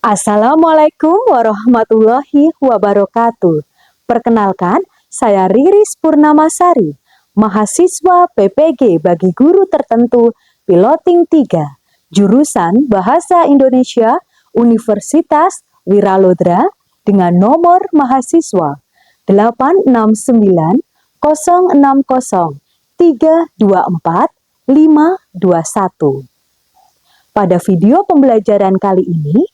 Assalamualaikum warahmatullahi wabarakatuh. Perkenalkan, saya Riris Purnamasari, mahasiswa PPG bagi guru tertentu Piloting 3, jurusan Bahasa Indonesia, Universitas Wiralodra dengan nomor mahasiswa 869 060 324 521. Pada video pembelajaran kali ini,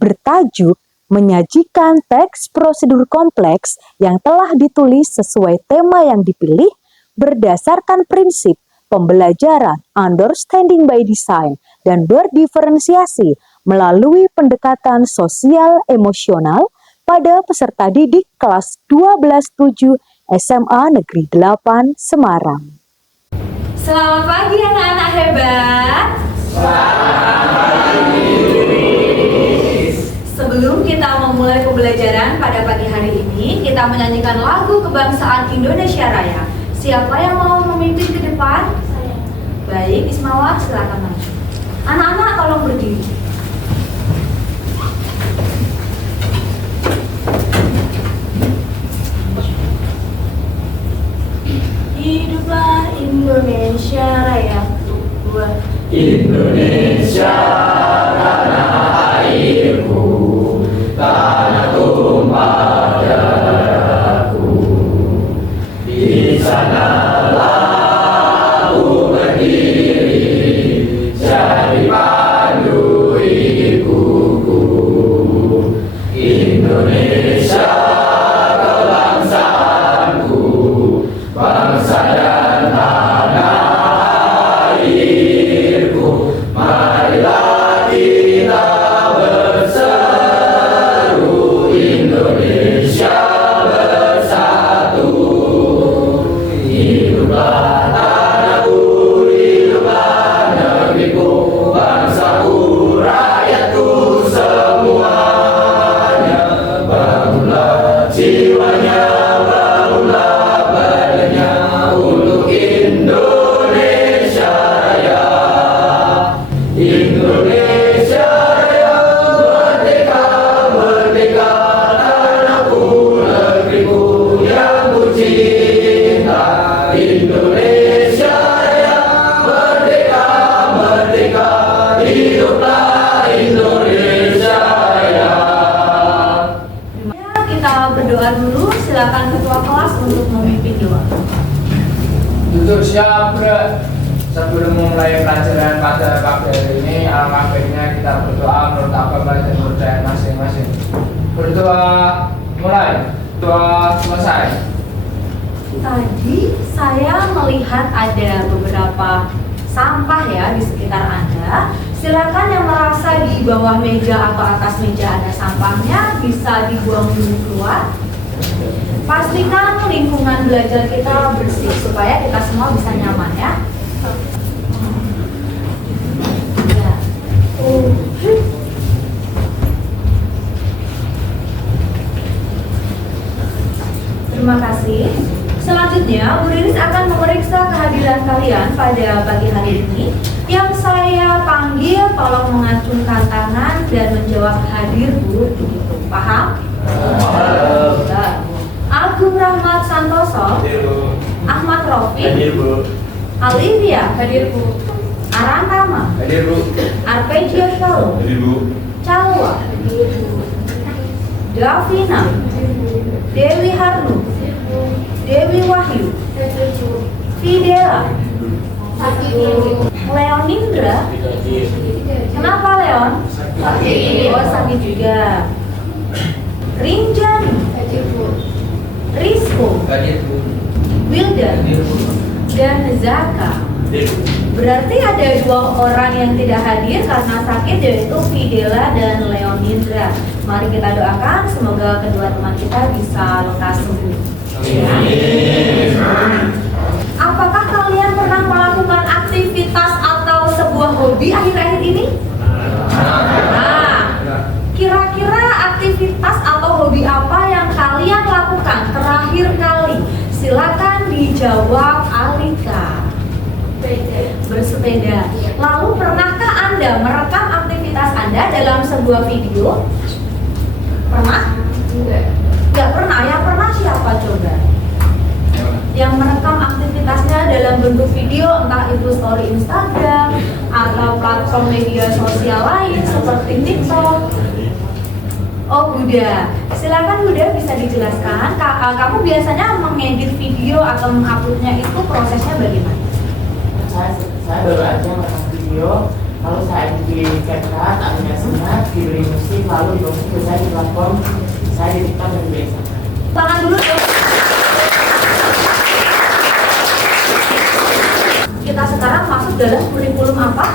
bertajuk menyajikan teks prosedur kompleks yang telah ditulis sesuai tema yang dipilih berdasarkan prinsip pembelajaran understanding by design dan berdiferensiasi melalui pendekatan sosial emosional pada peserta didik kelas 12-7 SMA Negeri 8 Semarang. Selamat pagi anak-anak hebat. Selamat pagi. Sebelum kita memulai pembelajaran pada pagi hari ini, kita menyanyikan lagu kebangsaan Indonesia Raya. Siapa yang mau memimpin ke depan? Saya. Baik, Ismawa, silakan maju. Anak-anak tolong berdiri. Hiduplah Indonesia Raya. Indonesia tanah airku, tanah tumpah darahku. Di sanalah aku berdiri, jadi pandu hidupku. Indonesia kau bangsaku, bangsa dan tanah airku. Marilah kita berseru, Indonesia bersatu. Hiduplah tanahku, hiduplah negeriku, bangsaku, rakyatku semuanya. Bangunlah jiwanya, bangunlah badannya untuk Indonesia Raya. Indonesia Raya, merdeka, merdeka, tanahku, negeriku yang ku cinta. Indonesia Raya, merdeka, merdeka, hiduplah Indonesia Raya. Ya, kita berdoa dulu. Silakan ketua kelas untuk memimpin doa. Duduk siap, Bro. Sebelum memulai pelajaran pada pagi hari ini, alangkah baiknya kita berdoa menurut agama dan budaya masing-masing. Berdoa mulai, doa selesai. Tadi saya melihat ada beberapa sampah ya di sekitar Anda. Silakan yang merasa di bawah meja atau atas meja ada sampahnya bisa dibuang dulu keluar. Pastikan lingkungan belajar kita bersih supaya kita semua bisa nyaman ya. Ya. Terima kasih. Selanjutnya, Bu Riris akan memeriksa kehadiran kalian pada pagi hari ini. Yang saya panggil, tolong mengacungkan tangan dan menjawab hadir, Bu. Begitu. Paham? Ya. Agung Rahmat Santoso, Hadir, Bu. Ahmad Rofiq, Hadir, Bu. Alivia, hadir, Bu. Arantama, Hadir, Bu. Arpeggio Shalom, Hadir, Bu. Calwa, Davina, Dewi Harnu, Dewi Wahyu, Fidela, Leonindra. Kenapa Leon? Sakit. Oh, sakit juga. Rinjani, Rizko, Hadir, Bu. Wildan, Hadir, Bu. dan Zaka. Hadir, Bu. Berarti ada dua orang yang tidak hadir karena sakit, yaitu Fidela dan Leonindra. Mari kita doakan semoga kedua teman kita bisa lekas sembuh. Apakah kalian pernah melakukan aktivitas atau sebuah hobi akhir-akhir ini? Nah, kira-kira aktivitas atau hobi apa yang kalian lakukan terakhir kali? Silakan dijawab Alika. Bersepeda. Lalu pernahkah Anda merekam aktivitas Anda Anda dalam sebuah video? Pernah? Nggak pernah. Yang pernah siapa coba? Yang merekam aktivitasnya dalam bentuk video, entah itu story Instagram atau platform media sosial lain seperti TikTok. Oh Buddha, silakan Buddha bisa dijelaskan. Kamu biasanya mengedit video atau menguploadnya itu prosesnya bagaimana? Saya baru aja merekam video, lalu saya di CapCut, animasinya, diberi musik, lalu diposting saya di platform, saya di TikTok dan di Instagram. Tangan dulu dong. Kita sekarang masuk dalam kurikulum apa?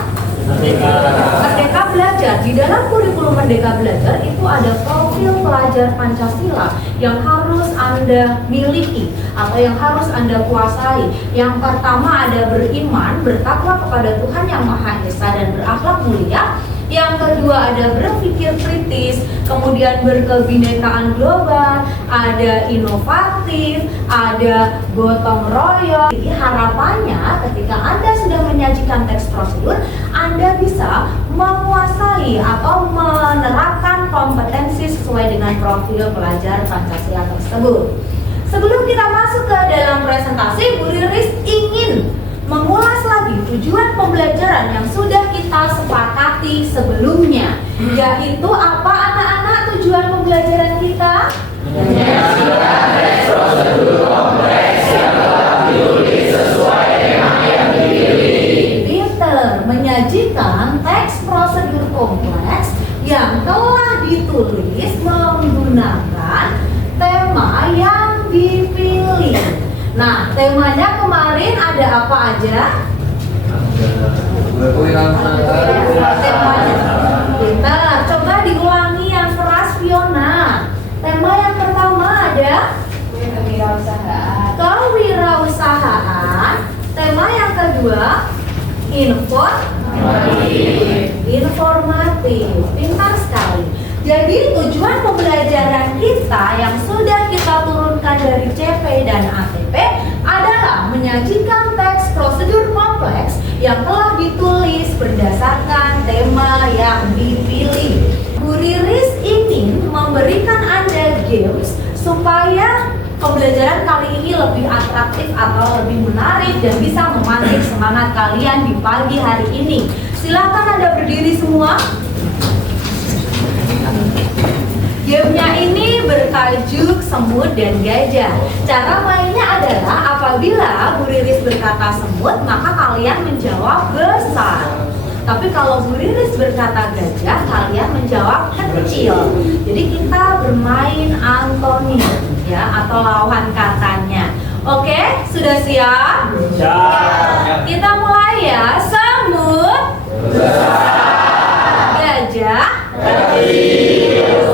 Merdeka Belajar. Di dalam kurikulum Merdeka Belajar itu ada profil pelajar Pancasila yang harus Anda miliki atau yang harus Anda kuasai. Yang pertama ada beriman, bertakwa kepada Tuhan Yang Maha Esa dan berakhlak mulia. Yang kedua ada berpikir kritis, kemudian berkebinekaan global, ada inovatif, ada gotong royong. Jadi harapannya ketika Anda sudah menyajikan teks prosedur, Anda bisa menguasai atau menerapkan kompetensi sesuai dengan profil pelajar Pancasila tersebut. Sebelum kita masuk ke dalam presentasi, Bu Riris ingin mengulas lagi tujuan pembelajaran yang sudah kita sepakati sebelumnya, yaitu apa anak-anak tujuan pembelajaran kita? Menyajikan teks prosedur kompleks yang telah ditulis sesuai tema yang dipilih. Pinter, menyajikan teks prosedur kompleks yang telah ditulis menggunakan tema yang dipilih. Nah, temanya kemarin ada apa aja? Pintar, coba diulangi yang keras Fiona. Tema yang pertama ada kewirausahaan. Tema yang kedua informatif. Pintar sekali. Jadi tujuan pembelajaran kita yang sudah kita turunkan dari CP dan ATP adalah menyajikan teks prosedur kompleks yang telah ditulis berdasarkan tema yang dipilih. Bu Riris ingin memberikan Anda games supaya pembelajaran kali ini lebih atraktif atau lebih menarik dan bisa memancing semangat kalian di pagi hari ini. Silakan Anda berdiri semua. Gamenya ini bertajuk semut dan gajah. Cara mainnya adalah apabila Bu Riris berkata semut, maka kalian menjawab besar. Tapi kalau Bu Riris berkata gajah, kalian menjawab kecil. Jadi kita bermain antonim ya, atau lawan katanya. Oke, sudah siap? Siap. Kita mulai ya. Semut, gajah,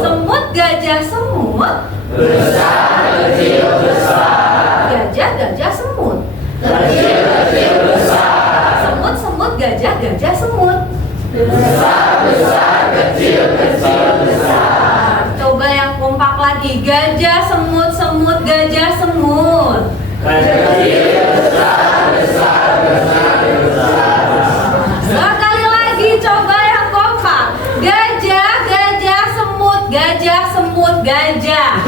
semut, gajah, semut, Besar, kecil, besar. gajah, gajah, semut, Kecil, kecil, besar. semut, semut, gajah, gajah, semut. Besar, besar, kecil, kecil, besar. Coba yang kompak lagi. Gajah, semut, semut, gajah, semut. Kecil, besar, besar, besar, besar. Sekali lagi coba yang kompak. Gajah, gajah, semut, gajah, semut, gajah.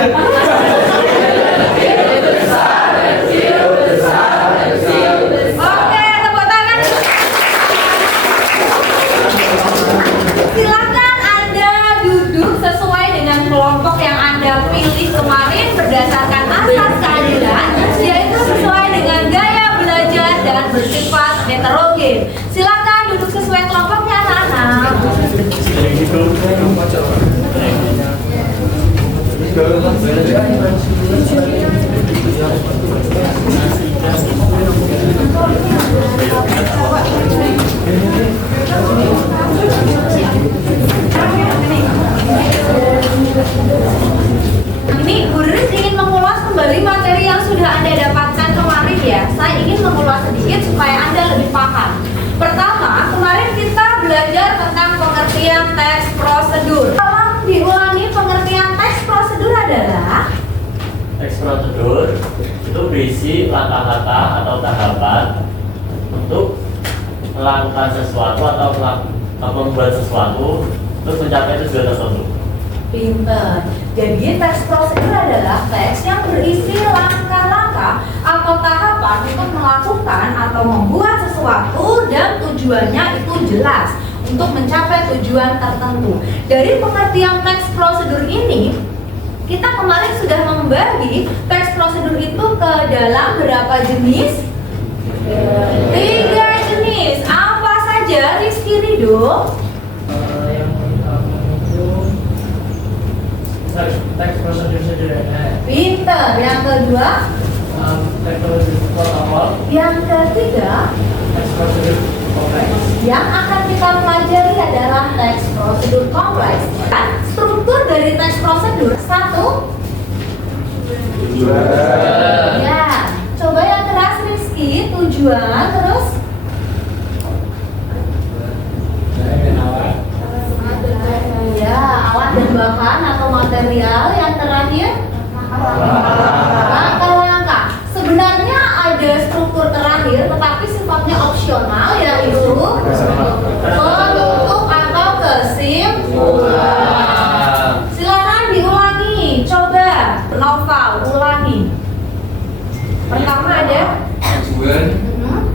Oke, tepuk tangan. Silakan Anda duduk sesuai dengan kelompok yang Anda pilih kemarin berdasarkan asas keadilan, yaitu sesuai dengan gaya belajar dan bersifat heterogen. Silakan duduk sesuai kelompoknya anak-anak. Ini Bu Riris ingin mengulas kembali materi yang sudah Anda dapatkan kemarin ya. Saya ingin mengulas sedikit supaya Anda lebih paham. Pertama, kemarin kita belajar tentang pengertian teks prosedur. Tolong diulangi, pengertian teks prosedur adalah Teks prosedur itu berisi langkah-langkah atau tahapan untuk melakukan sesuatu atau membuat sesuatu untuk mencapai tujuan tertentu. Pinter. Jadi teks prosedur adalah teks yang berisi langkah-langkah atau tahapan untuk melakukan atau membuat sesuatu dan tujuannya itu jelas untuk mencapai tujuan tertentu. Dari pengertian teks prosedur ini, kita kemarin sudah membagi teks prosedur itu ke dalam berapa jenis? 3 jenis. Apa saja, Rizky Rido? Yang pertama itu teks prosedur sederhana. Pinter. Yang kedua? Teks prosedur protokol. Yang ketiga? Teks prosedur kompleks. Yang akan kita pelajari adalah teks prosedur kompleks. Dan struktur dari teks prosedur 1. Ya, coba yang keras Rizky, tujuan, terus ya, alat dan bahan atau material. Yang terakhir langkah-langkah. Sebenarnya ada struktur terakhir tetapi sifatnya opsional, yaitu penutup atau kesimpulan. Silakan diulangi, coba Nova ulangi. Pertama ada Tujuan,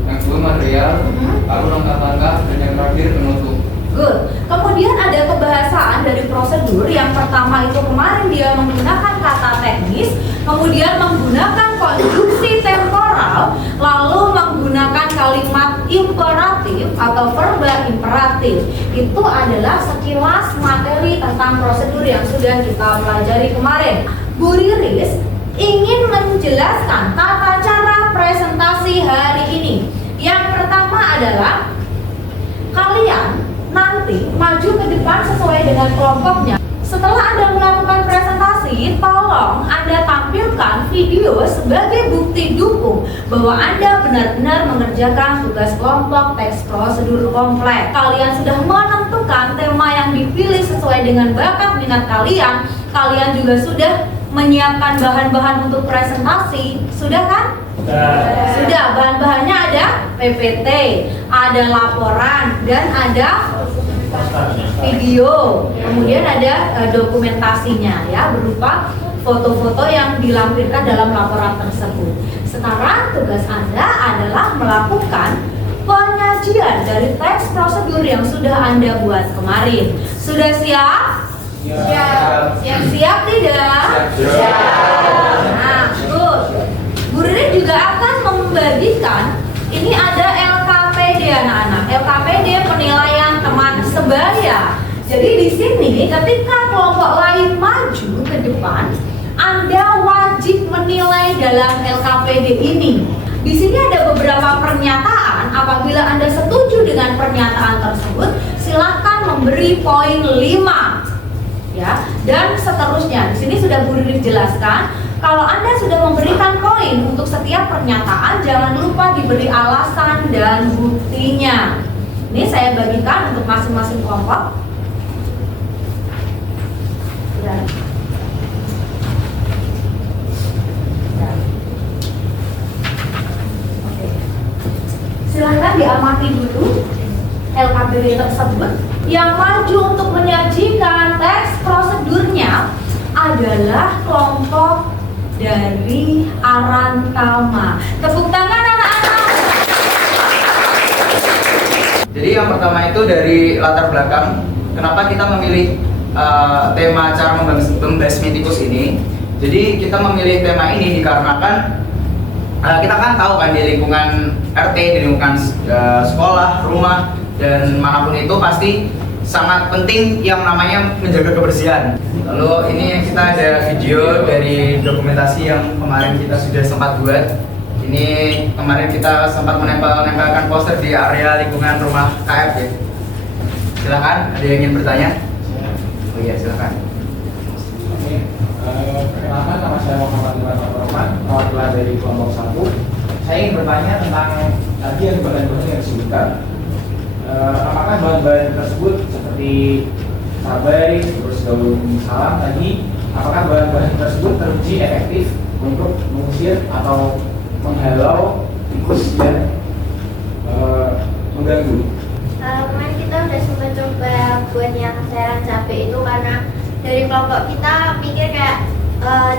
yang kedua material, lalu langkah-langkah, dan yang terakhir penutup. good. Kemudian ada kebahasaan dari prosedur. Yang pertama itu kemarin dia menggunakan kata teknis, kemudian menggunakan konstruksi temporal, lalu menggunakan kalimat imperatif atau verba imperatif. Itu adalah sekilas materi tentang prosedur yang sudah kita pelajari kemarin. Bu Riris ingin menjelaskan tata cara presentasi hari ini. Yang pertama adalah kalian nanti maju ke depan sesuai dengan kelompoknya. Setelah Anda melakukan presentasi, tolong Anda tampilkan video sebagai bukti dukung bahwa Anda benar-benar mengerjakan tugas kelompok teks prosedur kompleks. Kalian sudah menentukan tema yang dipilih sesuai dengan bakat minat kalian. Kalian juga sudah menyiapkan bahan-bahan untuk presentasi. Sudah kan? Sudah. Bahan-bahannya ada PPT, ada laporan, dan ada video. Kemudian ada dokumentasinya ya, berupa foto-foto yang dilampirkan dalam laporan tersebut. Sekarang tugas Anda adalah melakukan penyajian dari teks prosedur yang sudah Anda buat kemarin. Sudah siap? Siap. Yang siap tidak? Siap. Nah, good. Bu Ririn juga akan membagikan, ini ada LKPD anak-anak. LKPD penilaian teman sebaya. Jadi di sini ketika kelompok lain maju ke depan, Anda wajib menilai dalam LKPD ini. Di sini ada beberapa pernyataan. Apabila Anda setuju dengan pernyataan tersebut, silakan memberi poin 5. Ya, dan seterusnya. Di sini sudah Bu Ririn jelaskan, kalau Anda sudah memberikan poin untuk setiap pernyataan, jangan lupa diberi alasan dan buktinya. Ini saya bagikan untuk masing-masing kelompok. Dan oke. Silahkan diamati dulu LKPD tersebut. Yang maju untuk menyajikan teks prosedurnya adalah kelompok dari Arantama. Tepuk tangan anak-anak. Jadi yang pertama itu dari latar belakang, kenapa kita memilih tema cara membasmi tikus ini. Jadi kita memilih tema ini dikarenakan kita kan tahu kan di lingkungan RT, di lingkungan sekolah, rumah, dan manapun itu pasti sangat penting yang namanya menjaga kebersihan. Lalu ini kita ada video dari dokumentasi yang kemarin kita sudah sempat buat. Ini kemarin kita sempat menempelkan poster di area lingkungan rumah KF ya. Silakan, ada yang ingin bertanya? Oh iya, silakan. Perkenalkan, nama saya Muhammad Iwan Rahman, perwakilan dari kelompok 1. Saya ingin bertanya tentang tadi yang bahan-bahan yang disebutkan. Apakah bahan-bahan tersebut seperti cabai, terus daun salam tadi, apakah bahan-bahan tersebut teruji efektif untuk mengusir atau menghalau tikus yang mengganggu? Kemarin kita udah sempat coba buat yang sayuran cabai itu karena dari kelompok kita mikir kayak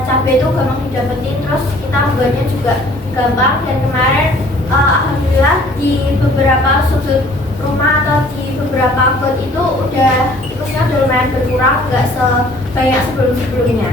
cabai itu gampang didapetin, terus kita buatnya juga gampang. Dan kemarin alhamdulillah di beberapa sudut rumah atau di beberapa got itu tikusnya udah lumayan berkurang, nggak sebanyak sebelum-sebelumnya.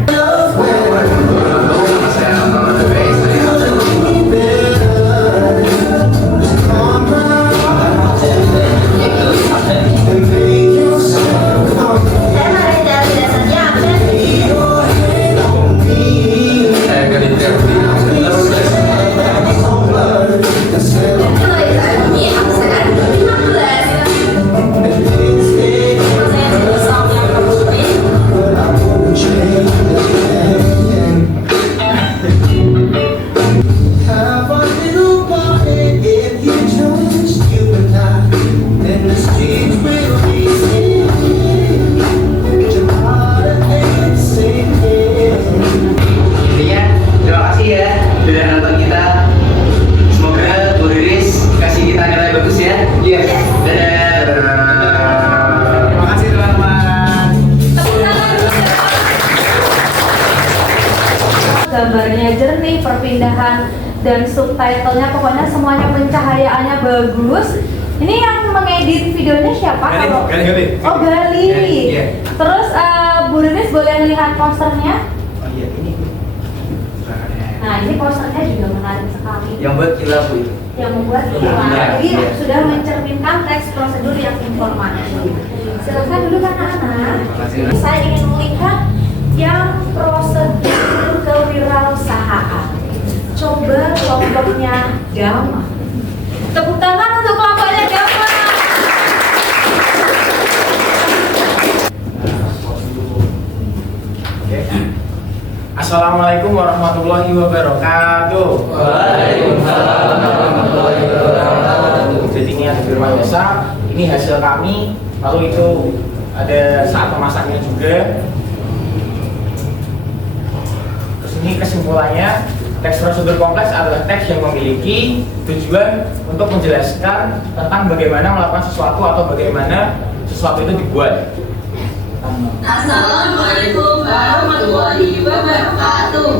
Gambarnya jernih, perpindahan dan subtitlenya pokoknya semuanya pencahayaannya bagus. Ini yang mengedit videonya siapa? Gali. Oh, Gali. Iya. Terus Bu Riris boleh lihat posternya? Oh iya, ini. Nah, ini posternya juga menarik sekali. Yang buat gila Bu. Yang membuat kita jadi sudah mencerminkan teks prosedur yang informatif. Silakan dulu anak-anak. Saya ingin melihat yang prosedur kewirausahaan. Coba kelompoknya Dama. Tepuk tangan untuk kelompoknya Dama. Assalamualaikum warahmatullahi wabarakatuh. Waalaikumsalam warahmatullahi wabarakatuh. Jadi ini ada firman desa, ini hasil kami. Lalu itu ada saat memasaknya juga. Terus ini kesimpulannya, teks prosedur kompleks adalah teks yang memiliki tujuan untuk menjelaskan tentang bagaimana melakukan sesuatu atau bagaimana sesuatu itu dibuat. Assalamualaikum warahmatullahi wabarakatuh.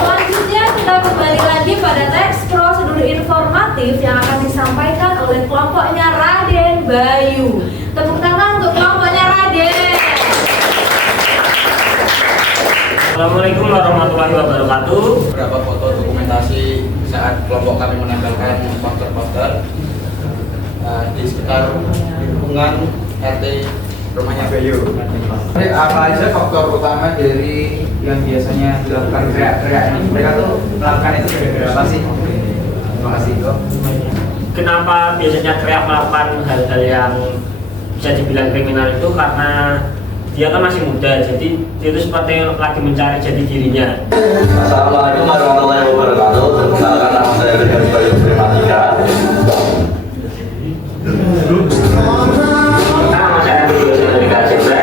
Selanjutnya kita kembali lagi pada teks prosedur informatif yang akan disampaikan oleh kelompoknya Raden Bayu. Tepuk tangan untuk kelompoknya Raden. Assalamualaikum warahmatullahi wabarakatuh. Beberapa foto dokumentasi saat kelompok kami menempelkan poster-poster di sekitar lingkungan RT rumahnya Bayu. Apa aja faktor utama dari yang biasanya dilakukan teriak-teriak ini? Mereka tuh melakukan itu gara-gara apa sih? Terima kasih kok. Kenapa biasanya teriak melakukan hal-hal yang bisa dibilang kriminal itu? Karena dia kan masih muda, jadi dia itu seperti lagi mencari jati dirinya. Assalamualaikum warahmatullahi wabarakatuh. Perkenalkan nama saya Ridwan Bayu Primatika. Nama saya Budi Sendika Cipre.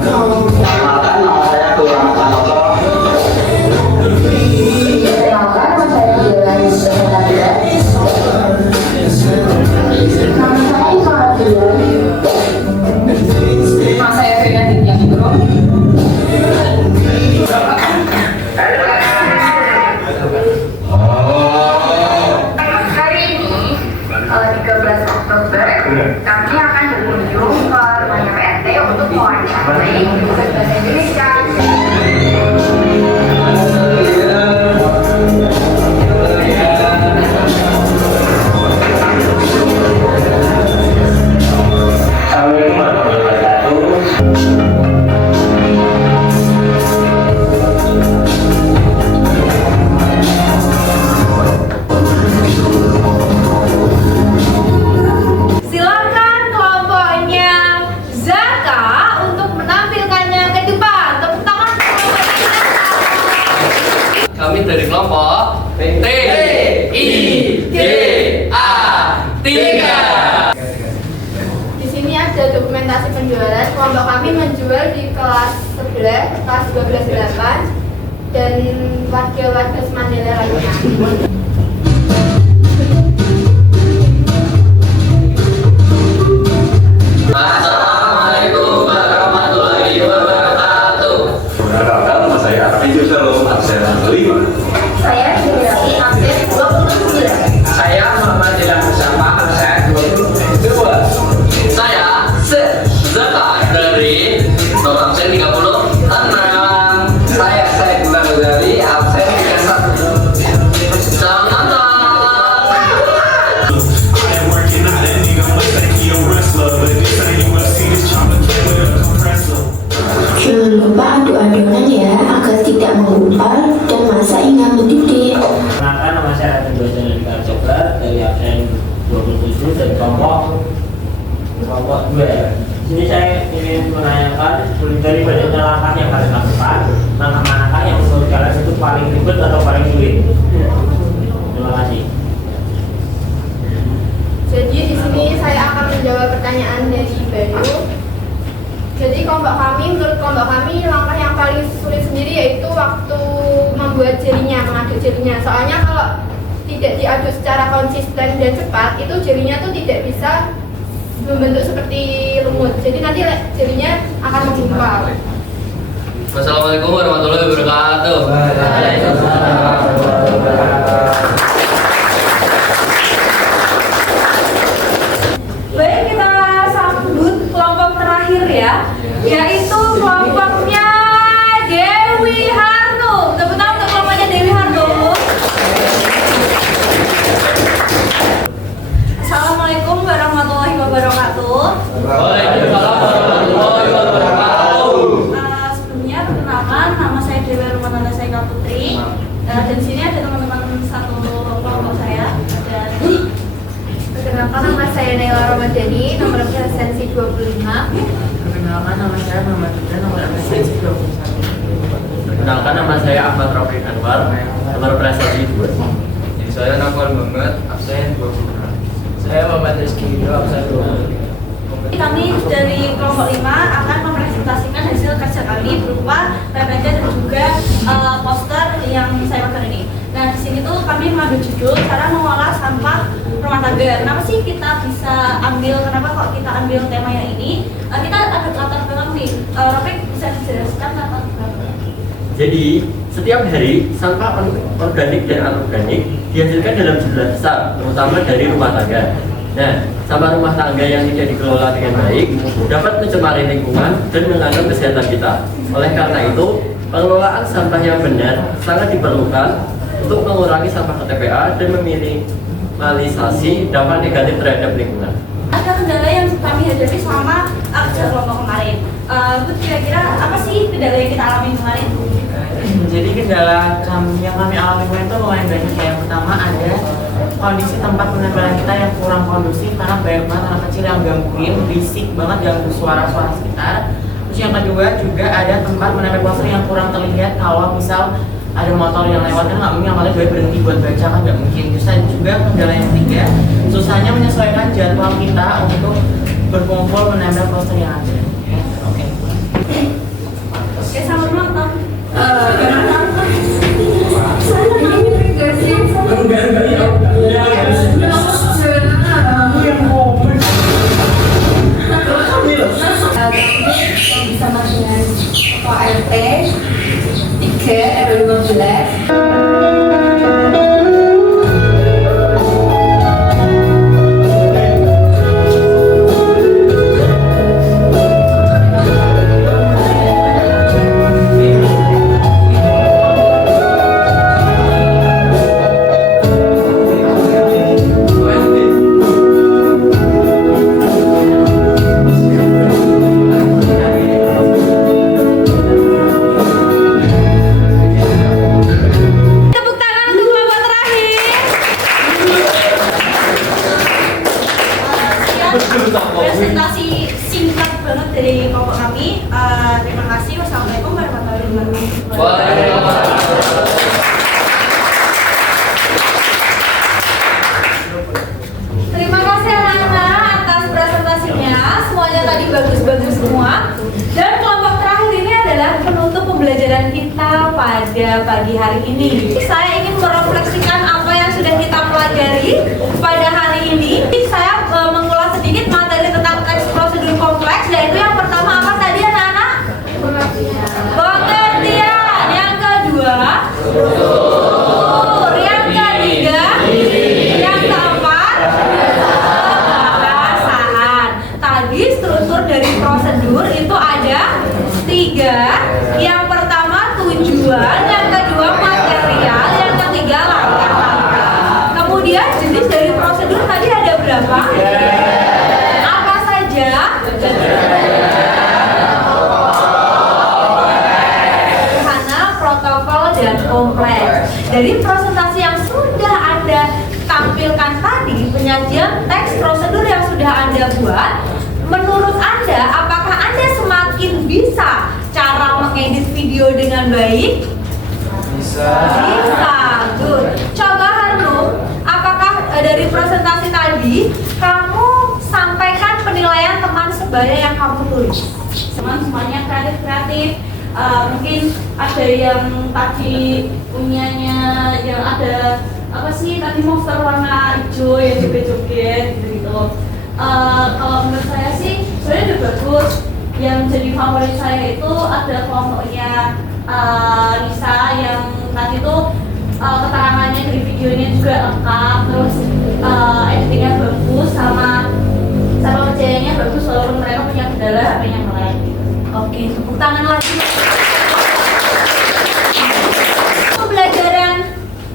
Perkenalkan nama saya Tuhan Sanoto. dari kelompok TIGA 3. Di sini ada dokumentasi penjualan. Kelompok kami menjual di kelas 11, kelas 12-8 dan warga-warga Semandela lainnya. Assalamualaikum warahmatullahi wabarakatuh. Perkenalkan, nama saya Arvin Shalom, absen 5. Saya Dewi absen 29. Saya Muhammad Dilan Bersama, absen 22. Saya Zeta dari nomor absen 36. Saya Said Ghazali, absen 31. Selamat datang. Jangan lupa aduk-adukan ya agar tidak menggumpal dan masak hingga mendidih. Perkenalkan, nama saya Raden Dwajan Coklat dari absen 27 dari kelompok 2. Di sini saya ingin menanyakan dari banyaknya langkah yang kalian lakukan, langkah manakah yang menurut kalian itu paling ribet atau paling sulit? Terima kasih. Jadi di sini saya akan menjawab pertanyaan dari Bayu. Jadi menurut kelompok kami langkah yang paling sulit sendiri yaitu waktu membuat jelinya, mengaduk jelinya. Soalnya kalau tidak diaduk secara konsisten dan cepat, itu jelinya tuh tidak bisa membentuk seperti lumut. Jadi nanti jelinya akan menggumpal. Wassalamualaikum warahmatullahi wabarakatuh. Baik, kita sambut kelompok terakhir ya, yaitu kelompoknya Dewi Harno. Tepuk tangan untuk kelompoknya Dewi Harno. Assalamualaikum warahmatullahi wabarakatuh. Waalaikumsalam warahmatullahi wabarakatuh. Sebelumnya perkenalkan, nama saya Dewi Rumananda Saika Putri. Dan di sini ada teman-teman satu kelompok saya. Ada Perkenalkan, nama saya Naila Ramadhani, nomor absensi 25. Perkenalkan, nama saya Muhammad Ridwan, nomor absensi 21. Perkenalkan, nama saya Ahmad Rafiq Anwar, nomor prestasi 2. Jadi saya Nafal Muhammad, absen 20. Saya Muhammad Rizky Ridho, absen 20. Kami dari kelompok 5 akan mempresentasikan hasil kerja kami berupa PPT dan juga poster yang saya pakai ini. Nah, di sini tuh kami mengambil judul cara mengolah sampah rumah tangga. Kenapa sih kita bisa kenapa kok kita ambil tema yang ini? Kita ada latar belakang nih. Rafiq bisa dijelaskan latar belakang? Jadi, setiap hari sampah organik dan anorganik dihasilkan dalam jumlah besar, terutama dari rumah tangga. Nah, sampah rumah tangga yang tidak dikelola dengan baik dapat mencemari lingkungan dan mengancam kesehatan kita. Oleh karena itu, pengelolaan sampah yang benar sangat diperlukan untuk mengurangi sampah ke TPA dan meminimalisasi dampak negatif terhadap lingkungan. Ada kendala yang kami hadapi selama kerja kelompok kemarin. Bu, kira-kira apa sih kendala yang kita alami kemarin? Jadi kendala yang kami alami kemarin itu lumayan banyak. Yang pertama ada kondisi tempat penempelan kita yang kurang kondusif karena banyak banget anak kecil yang gangguin, berisik banget, ganggu suara-suara sekitar. Terus yang kedua juga ada tempat menempel poster yang kurang terlihat kalau misal ada motor yang lewat, kan nggak mungkin awalnya gue berhenti buat baca, kan nggak mungkin. Terus ada juga kendala yang ketiga, susahnya menyesuaikan jadwal kita untuk berkumpul menempel poster yang ada. Oke. Oke, selamat ulang tahun. Bersama dengan ORT 3 RW 15. Tepuk tangan untuk kelompok terakhir. Sekian presentasi singkat banget dari kelompok kami. Terima kasih. Wassalamualaikum warahmatullahi wabarakatuh. Waalaikumsalam. kita pada pagi hari ini. Saya ingin merefleksikan apa yang sudah kita pelajari pada hari ini. Saya mengulas sedikit materi tentang teks prosedur kompleks, yaitu yang pertama apa tadi anak-anak? Pengertian. Yang kedua, yang ketiga, yang keempat, bahasaan. Tadi struktur dari prosedur itu ada 3. Yang pertama tujuan, yang kedua material, yang ketiga langkah-langkah. Kemudian jenis dari prosedur tadi ada berapa? Apa saja? Sederhana, protokol, dan kompleks. Dari presentasi yang sudah Anda tampilkan tadi, penyajian teks prosedur yang sudah Anda buat, menurut Anda, apakah Anda semakin bisa cara mengedit video dengan baik? Bisa. Bisa, good. Coba Harnum, apakah dari presentasi tadi kamu sampaikan penilaian teman sebaya yang kamu tulis? Teman semuanya kreatif. Mungkin ada yang tadi punyanya yang ada apa sih tadi monster warna hijau yang joget-joget gitu. Kalau menurut saya sih sebenarnya udah bagus. Yang jadi favorit saya itu ada kelompoknya Lisa yang tadi tuh keterangannya dari videonya juga lengkap, terus editingnya bagus sama kerjanya bagus walaupun mereka punya kendala HP-nya melek. Oke, tepuk tangan lagi. Pembelajaran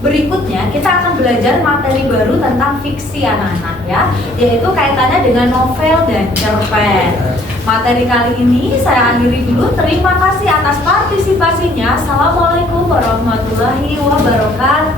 berikutnya kita akan belajar materi baru tentang fiksi anak-anak ya, yaitu kaitannya dengan novel dan cerpen. Materi kali ini saya akhiri dulu. Terima kasih atas partisipasinya. Assalamualaikum warahmatullahi wabarakatuh.